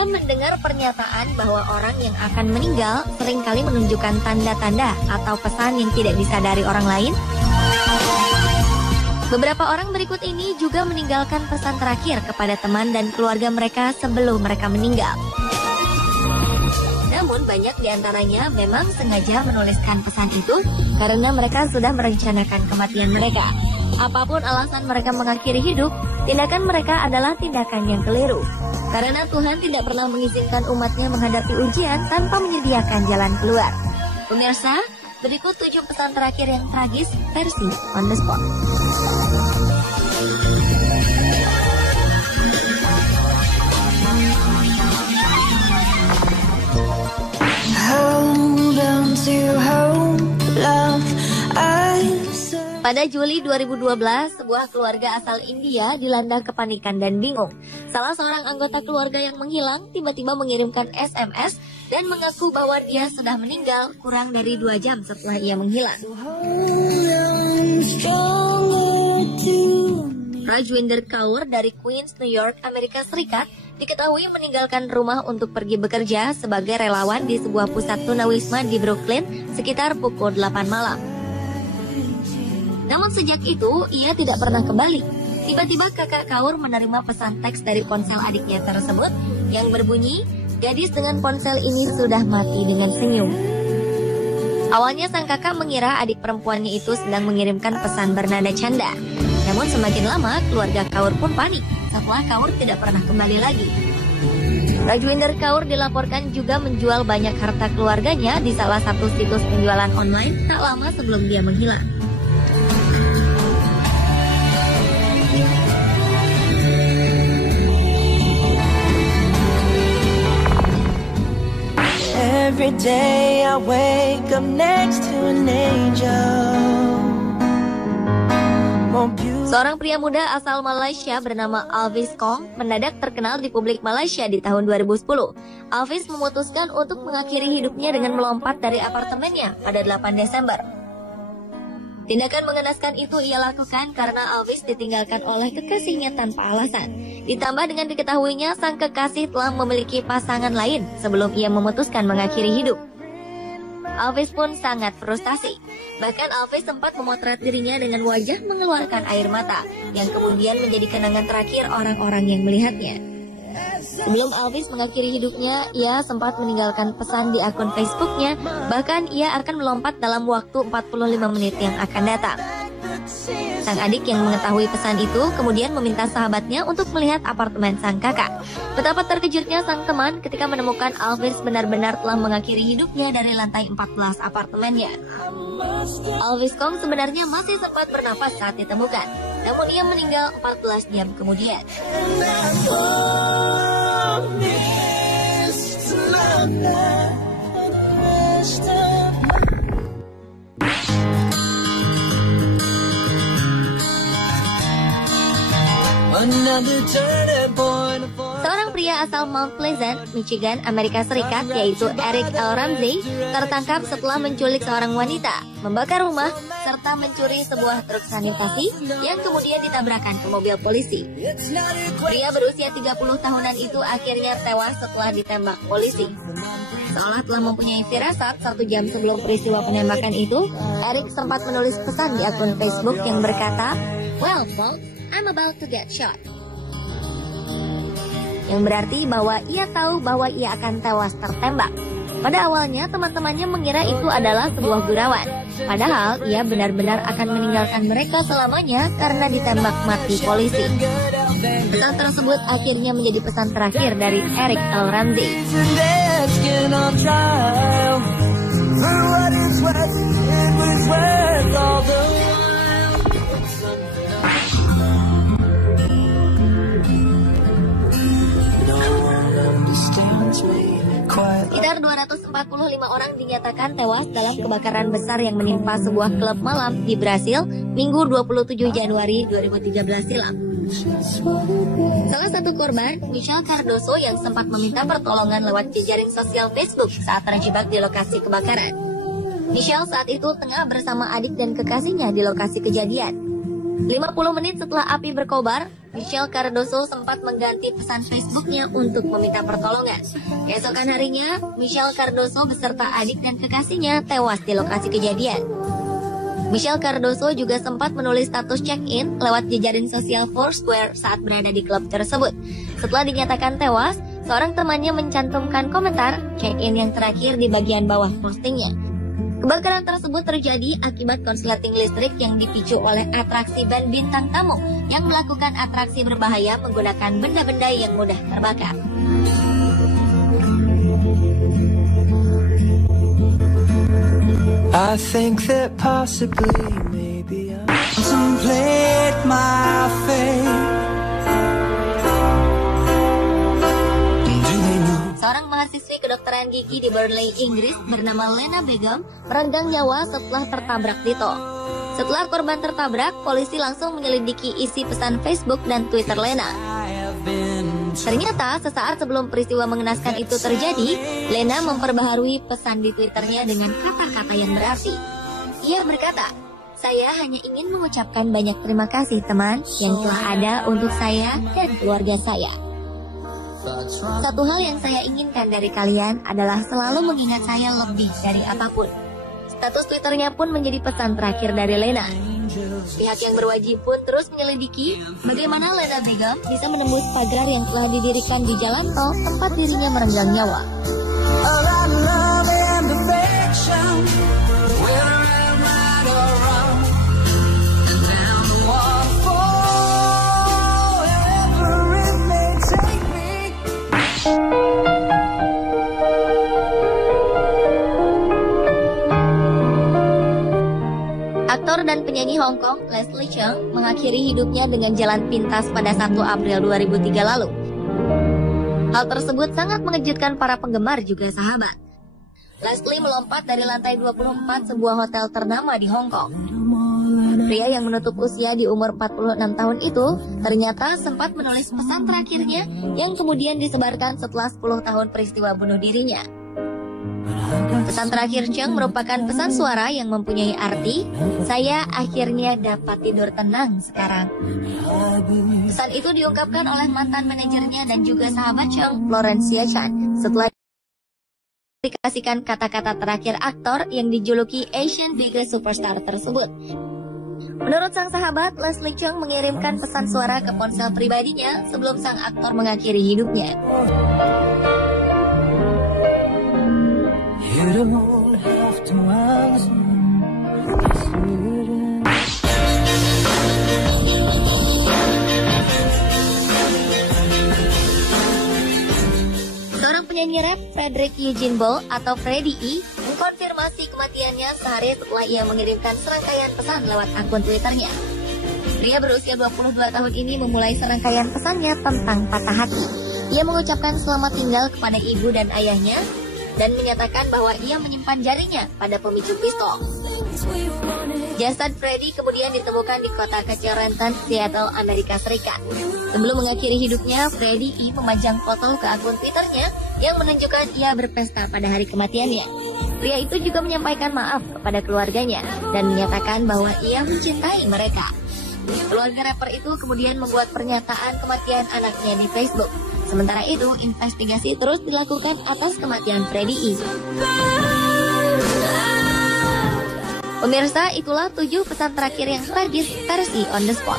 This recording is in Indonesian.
Sudah mendengar pernyataan bahwa orang yang akan meninggal seringkali menunjukkan tanda-tanda atau pesan yang tidak disadari orang lain? Beberapa orang berikut ini juga meninggalkan pesan terakhir kepada teman dan keluarga mereka sebelum mereka meninggal. Namun banyak di antaranya memang sengaja menuliskan pesan itu karena mereka sudah merencanakan kematian mereka. Apapun alasan mereka mengakhiri hidup, tindakan mereka adalah tindakan yang keliru. Karena Tuhan tidak pernah mengizinkan umatnya menghadapi ujian tanpa menyediakan jalan keluar. Pemirsa, berikut 7 pesan terakhir yang tragis versi On The Spot. Pada Juli 2012, sebuah keluarga asal India dilanda kepanikan dan bingung. Salah seorang anggota keluarga yang menghilang tiba-tiba mengirimkan SMS dan mengaku bahwa dia sudah meninggal kurang dari 2 jam setelah ia menghilang. Rajwinder Kaur dari Queens, New York, Amerika Serikat diketahui meninggalkan rumah untuk pergi bekerja sebagai relawan di sebuah pusat tunawisma di Brooklyn sekitar pukul 8 malam. Namun sejak itu, ia tidak pernah kembali. Tiba-tiba kakak Kaur menerima pesan teks dari ponsel adiknya tersebut yang berbunyi, "Gadis dengan ponsel ini sudah mati," dengan senyum. Awalnya sang kakak mengira adik perempuannya itu sedang mengirimkan pesan bernada canda. Namun semakin lama, keluarga Kaur pun panik setelah Kaur tidak pernah kembali lagi. Rajwinder Kaur dilaporkan juga menjual banyak harta keluarganya di salah satu situs penjualan online tak lama sebelum dia menghilang. Every day I wake up next to an angel. Seorang pria muda asal Malaysia bernama Alvis Kong mendadak terkenal di publik Malaysia di tahun 2010. Alvis memutuskan untuk mengakhiri hidupnya dengan melompat dari apartemennya pada 8 Desember. Tindakan mengenaskan itu ia lakukan karena Alvis ditinggalkan oleh kekasihnya tanpa alasan. Ditambah dengan diketahuinya sang kekasih telah memiliki pasangan lain sebelum ia memutuskan mengakhiri hidup. Alvis pun sangat frustasi. Bahkan Alvis sempat memotret dirinya dengan wajah mengeluarkan air mata, yang kemudian menjadi kenangan terakhir orang-orang yang melihatnya. Sebelum Alvis mengakhiri hidupnya, ia sempat meninggalkan pesan di akun Facebooknya, bahkan ia akan melompat dalam waktu 45 menit yang akan datang. Sang adik yang mengetahui pesan itu kemudian meminta sahabatnya untuk melihat apartemen sang kakak. Betapa terkejutnya sang teman ketika menemukan Alvis benar-benar telah mengakhiri hidupnya dari lantai 14 apartemennya. Alvis Kong sebenarnya masih sempat bernafas saat ditemukan, namun ia meninggal 14 jam kemudian. Seorang pria asal Mount Pleasant, Michigan, Amerika Serikat, yaitu Eric L. Ramsey, tertangkap setelah menculik seorang wanita, membakar rumah, serta mencuri sebuah truk sanitasi yang kemudian ditabrakan ke mobil polisi. Pria berusia 30 tahunan itu akhirnya tewas setelah ditembak polisi. Seolah telah mempunyai firasat 1 jam sebelum peristiwa penembakan itu, Eric sempat menulis pesan di akun Facebook yang berkata, "Well, folks, I'm about to get shot." Yang berarti bahwa ia tahu bahwa ia akan tewas tertembak. Pada awalnya teman-temannya mengira itu adalah sebuah gurauan. Padahal ia benar-benar akan meninggalkan mereka selamanya karena ditembak mati polisi. Pesan tersebut akhirnya menjadi pesan terakhir dari Eric L. Ramsey. Sekitar 245 orang dinyatakan tewas dalam kebakaran besar yang menimpa sebuah klub malam di Brasil Minggu 27 Januari 2013 silam. Salah satu korban, Michelle Cardoso, yang sempat meminta pertolongan lewat jejaring sosial Facebook saat terjebak di lokasi kebakaran. Michelle saat itu tengah bersama adik dan kekasihnya di lokasi kejadian. 50 menit setelah api berkobar, Michelle Cardoso sempat mengganti pesan Facebooknya untuk meminta pertolongan. Keesokan harinya, Michelle Cardoso beserta adik dan kekasihnya tewas di lokasi kejadian. Michelle Cardoso juga sempat menulis status check-in lewat jejaring sosial Foursquare saat berada di klub tersebut. Setelah dinyatakan tewas, seorang temannya mencantumkan komentar check-in yang terakhir di bagian bawah postingnya. Kebakaran tersebut terjadi akibat konsleting listrik yang dipicu oleh atraksi band bintang tamu yang melakukan atraksi berbahaya menggunakan benda-benda yang mudah terbakar. I think that possibly maybe I contemplate my fate. Seorang mahasiswi kedokteran gigi di Burnley, Inggris bernama Lena Begum merenggang nyawa setelah tertabrak di tol. Setelah korban tertabrak, polisi langsung menyelidiki isi pesan Facebook dan Twitter Lena. Ternyata sesaat sebelum peristiwa mengenaskan itu terjadi, Lena memperbaharui pesan di Twitternya dengan kata-kata yang berarti. Ia berkata, "Saya hanya ingin mengucapkan banyak terima kasih teman yang telah ada untuk saya dan keluarga saya. Satu hal yang saya inginkan dari kalian adalah selalu mengingat saya lebih dari apapun." Status Twitternya pun menjadi pesan terakhir dari Lena. Pihak yang berwajib pun terus menyelidiki bagaimana Lena Begum bisa menembus pagar yang telah didirikan di jalan tol tempat dirinya merenggang nyawa. Aktor dan penyanyi Hong Kong Leslie Cheung mengakhiri hidupnya dengan jalan pintas pada 1 April 2003 lalu. Hal tersebut sangat mengejutkan para penggemar juga sahabat. Leslie melompat dari lantai 24 sebuah hotel ternama di Hong Kong. Pria yang menutup usia di umur 46 tahun itu ternyata sempat menulis pesan terakhirnya yang kemudian disebarkan setelah 10 tahun peristiwa bunuh dirinya. Pesan terakhir Cheung merupakan pesan suara yang mempunyai arti, "Saya akhirnya dapat tidur tenang sekarang." Pesan itu diungkapkan oleh mantan manajernya dan juga sahabat Cheung, Florencia Chan, setelah dikasihkan kata-kata terakhir aktor yang dijuluki Asian Biggest Superstar tersebut. Menurut sang sahabat, Leslie Cheung mengirimkan pesan suara ke ponsel pribadinya sebelum sang aktor mengakhiri hidupnya. You don't have to answer. Seorang penyanyi rap Frederick Eugene Ball atau Freddie E mengkonfirmasi kematiannya sehari setelah ia mengirimkan serangkaian pesan lewat akun Twitternya. Pria berusia 22 tahun ini memulai serangkaian pesannya tentang patah hati. Ia mengucapkan selamat tinggal kepada ibu dan ayahnya dan menyatakan bahwa ia menyimpan jarinya pada pemicu pistol. Jasad Freddie kemudian ditemukan di kota kecil Renton, Seattle, Amerika Serikat. Sebelum mengakhiri hidupnya, Freddie E memajang foto ke akun Twitternya yang menunjukkan ia berpesta pada hari kematiannya. Pria itu juga menyampaikan maaf kepada keluarganya dan menyatakan bahwa ia mencintai mereka. Keluarga rapper itu kemudian membuat pernyataan kematian anaknya di Facebook. Sementara itu, investigasi terus dilakukan atas kematian Freddie E. Pemirsa, itulah 7 pesan terakhir yang tragis versi On The Spot.